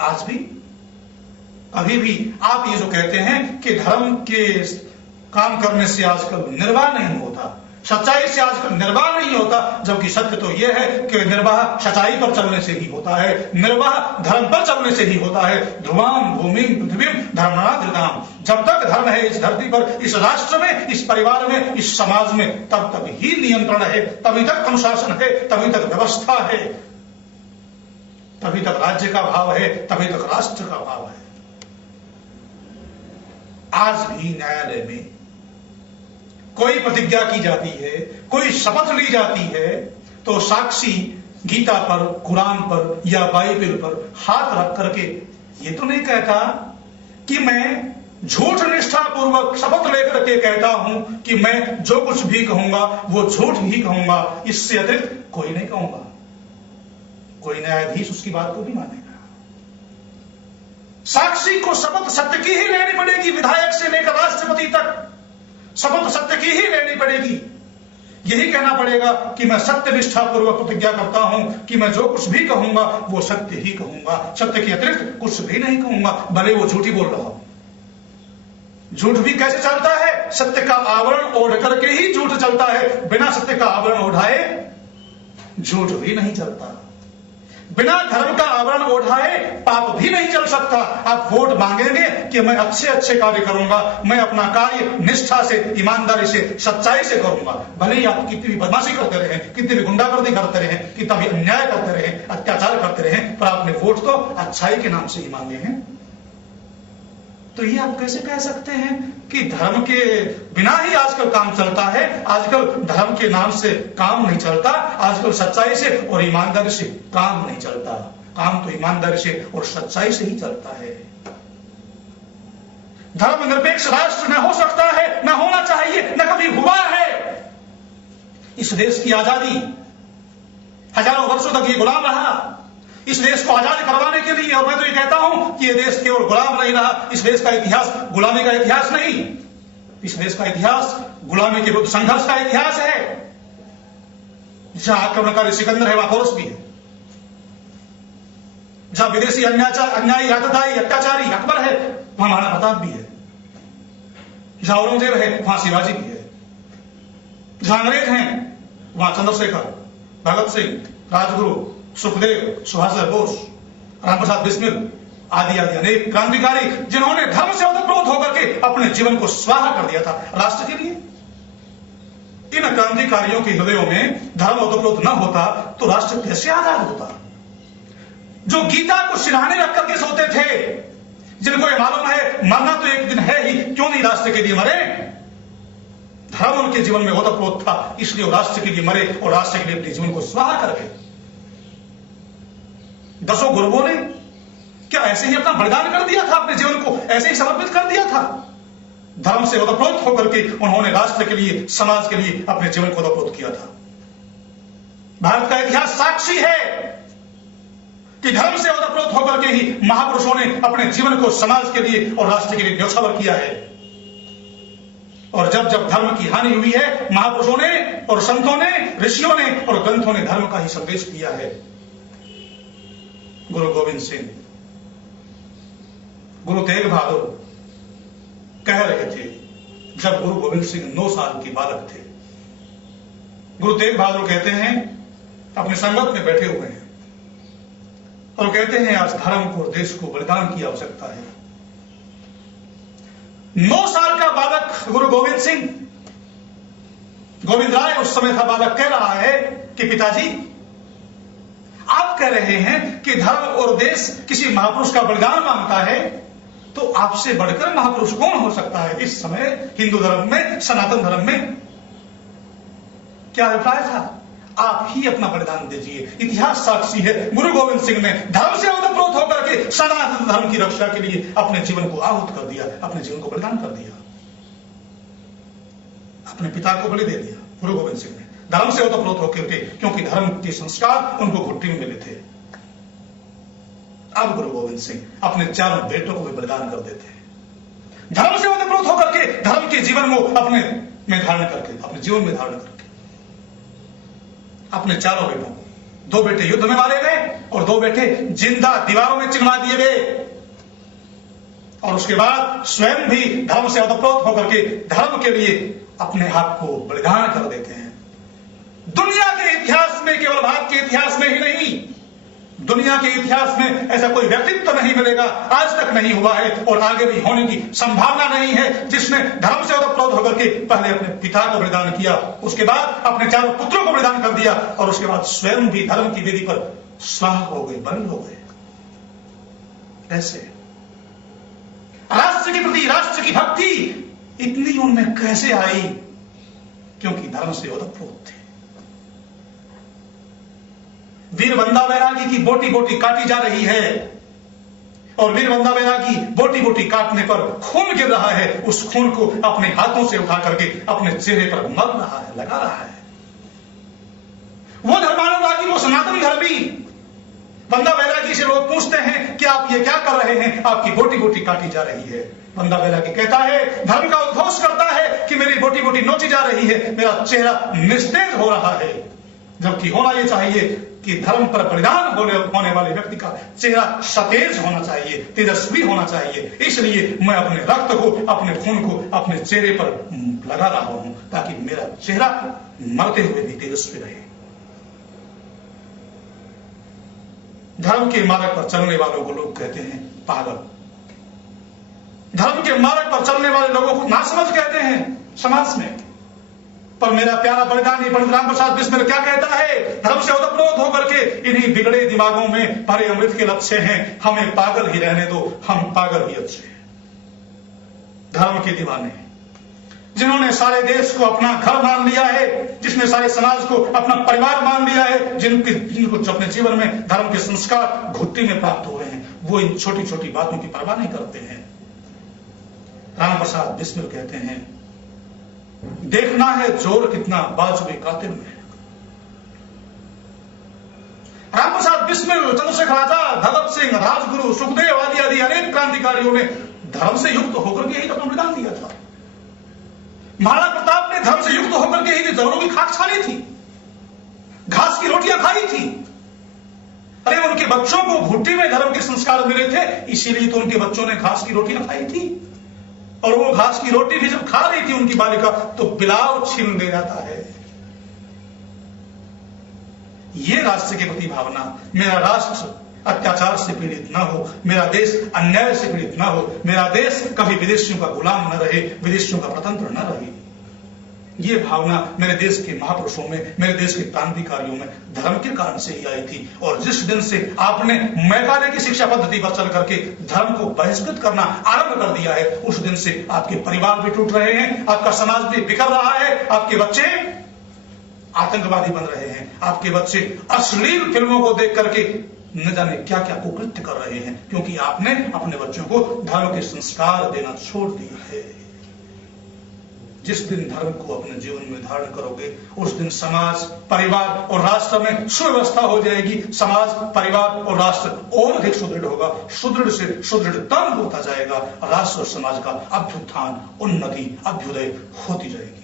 आज भी अभी भी आप ये जो कहते हैं कि धर्म के काम करने से आजकल निर्वाह नहीं होता, सच्चाई से आजकल निर्वाह नहीं होता, जबकि सत्य तो यह है कि निर्वाह सच्चाई पर चलने से ही होता है, निर्वाह धर्म पर चलने से ही होता है। ध्रुवाम भूमि पृथ्वी धर्मनाधृताम, जब तक धर्म है इस धरती पर, इस राष्ट्र में, इस परिवार में, इस समाज में, तब तक ही नियंत्रण है, तभी तक अनुशासन है, तभी तक व्यवस्था है, तभी तक राज्य का भाव है, तभी तक राष्ट्र का भाव है। आज भी न्यायालय में कोई प्रतिज्ञा की जाती है, कोई शपथ ली जाती है, तो साक्षी गीता पर, कुरान पर या बाइबल पर हाथ रख करके ये तो नहीं कहता कि मैं झूठ निष्ठा पूर्वक शपथ लेकर के कहता हूं कि मैं जो कुछ भी कहूंगा वो झूठ ही कहूंगा, इससे अतिरिक्त कोई नहीं कहूंगा। कोई न्यायाधीश उसकी बात को भी मानेगा। साक्षी को शपथ सत्य की ही लेनी पड़ेगी, विधायक से लेकर राष्ट्रपति तक शपथ सत्य की ही लेनी पड़ेगी। यही कहना पड़ेगा कि मैं सत्य निष्ठा पूर्वक प्रतिज्ञा करता हूं कि मैं जो कुछ भी कहूंगा वो सत्य ही कहूंगा, सत्य के अतिरिक्त कुछ भी नहीं कहूंगा, भले वो झूठी बोल रहा हो। झूठ भी कैसे चलता है? सत्य का आवरण ओढ़ करके ही झूठ चलता है, बिना सत्य का आवरण ओढ़ाए झूठ भी नहीं चलता। बिना धर्म का आवरण ओढ़ाए पाप भी नहीं चल सकता। आप वोट मांगेंगे कि मैं अच्छे अच्छे कार्य करूंगा, मैं अपना कार्य निष्ठा से, ईमानदारी से, सच्चाई से करूंगा, भले ही आप कितनी भी बदमाशी करते रहे, कितनी भी गुंडागर्दी करते रहे, कितना भी अन्याय करते रहे, अत्याचार करते रहे, पर आपने वोट तो अच्छाई के नाम से ही मांगे हैं। तो ये आप कैसे कह सकते हैं कि धर्म के बिना ही आजकल काम चलता है? आजकल धर्म के नाम से काम नहीं चलता, आजकल सच्चाई से और ईमानदारी से काम नहीं चलता। काम तो ईमानदारी से और सच्चाई से ही चलता है। धर्मनिरपेक्ष राष्ट्र न हो सकता है, न होना चाहिए, न कभी हुआ है। इस देश की आजादी हजारों वर्षों तक ये गुलाम रहा। इस देश को आजाद करवाने के लिए, और मैं तो ये कहता हूं कि ये देश केवल गुलाम नहीं रहा, इस देश का इतिहास गुलामी का इतिहास नहीं, इस देश का इतिहास गुलामी के विरुद्ध संघर्ष का इतिहास है। जहां आक्रमणकारी सिकंदर है वहां पोरस भी है, जहां विदेशी अन्यायी आतताई अत्याचारी अकबर है वहां महाराणा प्रताप भी है, जहां औरंगजेब है वहां शिवाजी भी है, जहां अंग्रेज हैं वहां चंद्रशेखर, भगत सिंह, राजगुरु, सुखदेव, सुभाष चंद्र बोस, रामप्रसाद बिस्मिल आदि आदि अनेक क्रांतिकारी जिन्होंने धर्म से ओतप्रोत होकर के अपने जीवन को स्वाहा कर दिया था राष्ट्र के लिए। इन क्रांतिकारियों के हृदयों में धर्म ओतप्रोत न होता तो राष्ट्र कैसे आजाद होता? जो गीता को सिरहाने रख करके सोते थे, जिनको ये मालूम है मरना तो एक दिन है ही, क्यों नहीं राष्ट्र के लिए मरे? धर्म उनके जीवन में ओतप्रोत था, इसलिए वो राष्ट्र के लिए मरे और राष्ट्र के लिए अपने जीवन को स्वाहा कर गए। दसों गुरुओं ने क्या ऐसे ही अपना बलिदान कर दिया था, अपने जीवन को ऐसे ही समर्पित कर दिया था? धर्म से ओतप्रोत होकर के उन्होंने राष्ट्र के लिए, समाज के लिए अपने जीवन को ओतप्रोत किया था। भारत का इतिहास साक्षी है कि धर्म से ओतप्रोत होकर के ही महापुरुषों ने अपने जीवन को समाज के लिए और राष्ट्र के लिए न्यौछावर किया है। और जब जब धर्म की हानि हुई है, महापुरुषों ने और संतों ने, ऋषियों ने और ग्रंथों ने धर्म का ही संदेश दिया है। गुरु गोविंद सिंह, गुरु तेग बहादुर कह रहे थे, जब गुरु गोविंद सिंह 9 साल के बालक थे, गुरु तेग बहादुर कहते हैं, अपने संगत में बैठे हुए हैं और कहते हैं आज धर्म को और देश को बलिदान की आवश्यकता है। 9 साल का बालक गुरु गोविंद सिंह, गोविंद राय उस समय का बालक, कह रहा है कि पिताजी आप कह रहे हैं कि धर्म और देश किसी महापुरुष का बलिदान मांगता है, तो आपसे बढ़कर महापुरुष कौन हो सकता है? इस समय हिंदू धर्म में, सनातन धर्म में क्या अभिप्राय था? आप ही अपना बलिदान दीजिए। इतिहास साक्षी है, गुरु गोविंद सिंह ने धर्म से ओतप्रोत होकर के सनातन धर्म की रक्षा के लिए अपने जीवन को आहुत कर दिया, अपने जीवन को बलिदान कर दिया, अपने पिता को बलि दे दिया। गुरु गोविंद सिंह ने धर्म से ओतप्रोत होकर के, क्योंकि धर्म के संस्कार उनको घुट्टी में मिले थे। अब गुरु गोविंद सिंह अपने चारों बेटों को भी बलिदान कर देते हैं, धर्म से ओतप्रोत होकर के, धर्म के जीवन को अपने में धारण करके, अपने जीवन में धारण करके, अपने चारों बेटों को 2 बेटे युद्ध में मारे गए और 2 बेटे जिंदा दीवारों में चिनवा दिए गए। और उसके बाद स्वयं भी धर्म से ओतप्रोत होकर के धर्म के लिए अपने आप को बलिदान कर देते हैं। दुनिया के इतिहास में, केवल भारत के इतिहास में ही नहीं, दुनिया के इतिहास में ऐसा कोई व्यक्तित्व नहीं मिलेगा, आज तक नहीं हुआ है और आगे भी होने की संभावना नहीं है, जिसने धर्म से ओतप्रोत होकर के पहले अपने पिता को बलिदान किया, उसके बाद अपने 4 पुत्रों को बलिदान कर दिया और उसके बाद स्वयं भी धर्म की वेदी पर स्वाह हो गए, बलि हो गए। ऐसे राष्ट्र के प्रति, राष्ट्र की भक्ति इतनी उनमें कैसे आई? क्योंकि धर्म से ओतप्रोत थे। वीर बंदा बैरागी की बोटी बोटी काटी जा रही है और वीर बंदा बैरागी बोटी बोटी काटने पर खून गिर रहा है, उस खून को अपने हाथों से उठा करके अपने चेहरे पर मल रहा है, लगा रहा है। वो धर्मानुरागी, वो सनातन धर्मी बंदा बैरागी से लोग पूछते हैं कि आप ये क्या कर रहे हैं? आपकी बोटी बोटी काटी जा रही है। बंदा बैरागी कहता है, धर्म का उद्घोष करता है कि मेरी बोटी बोटी नोची जा रही है, मेरा चेहरा निस्तेज हो रहा है। जबकि होना यह चाहिए कि धर्म पर बलिदान होने वाले व्यक्ति का चेहरा सतेज होना चाहिए, तेजस्वी होना चाहिए। इसलिए मैं अपने रक्त को, अपने खून को अपने चेहरे पर लगा रहा हूं ताकि मेरा चेहरा मरते हुए भी तेजस्वी रहे। धर्म के मार्ग पर चलने वालों को लोग कहते हैं पागल। धर्म के मार्ग पर चलने वाले लोगों को नासमझ कहते हैं समाज में। पर मेरा प्यारा बलिदानी पंडित राम प्रसाद बिस्मिल क्या कहता है? धर्म से ओतप्रोत होकर के इन्हीं बिगड़े दिमागों में भरे अमृत के लक्ष्य हैं, हमें पागल ही रहने दो, हम पागल ही अच्छे हैं। धर्म के दीवाने जिन्होंने सारे देश को अपना घर मान लिया है, जिसने सारे समाज को अपना परिवार मान लिया है, जिनको अपने जीवन में धर्म के संस्कार घुट्टी में प्राप्त हुए हैं, वो इन छोटी छोटी बातों की परवाह नहीं करते हैं। राम प्रसाद बिस्मिल कहते हैं, देखना है जोर कितना बाजुए कातिल में। राम प्रसाद बिस्मिल, चंद्रशेखर आजाद, भगत सिंह, राजगुरु, सुखदेव आदि अनेक क्रांतिकारियों ने धर्म से युक्त होकर के ही अपना बलिदान दिया था। महाराणा प्रताप ने धर्म से युक्त होकर के ही जंगलों की खाक छानी थी, घास की रोटियां खाई थी। अरे उनके बच्चों को भुट्टी में धर्म के संस्कार मिले थे, इसीलिए तो उनके बच्चों ने घास की रोटियां खाई थी। और वो घास की रोटी भी जब खा रही थी उनकी बालिका, तो बिलाव छीन ले जाता है। ये राष्ट्र के प्रति भावना, मेरा राष्ट्र अत्याचार से पीड़ित न हो, मेरा देश अन्याय से पीड़ित न हो, मेरा देश कभी विदेशियों का गुलाम न रहे, विदेशियों का स्वतंत्र न रहे। ये भावना मेरे देश के महापुरुषों में, मेरे देश के क्रांतिकारियों में धर्म के कारण से ही आई थी। और जिस दिन से आपने मैकाले की शिक्षा पद्धति पर चल करके धर्म को बहिष्कृत करना आरंभ कर दिया है, उस दिन से आपके परिवार भी टूट रहे हैं, आपका समाज भी बिखर रहा है, आपके बच्चे आतंकवादी बन रहे हैं, आपके बच्चे अश्लील फिल्मों को देख करके न जाने क्या क्या कुकृत्य कर रहे हैं, क्योंकि आपने अपने बच्चों को धर्म के संस्कार देना छोड़ दिया है। जिस दिन धर्म को अपने जीवन में धारण करोगे, उस दिन समाज, परिवार और राष्ट्र में सुव्यवस्था हो जाएगी। समाज, परिवार और राष्ट्र और अधिक सुदृढ़ होगा, सुदृढ़ से सुदृढ़तम होता जाएगा। राष्ट्र और समाज का अभ्युत्थान, उन्नति, अभ्युदय होती जाएगी।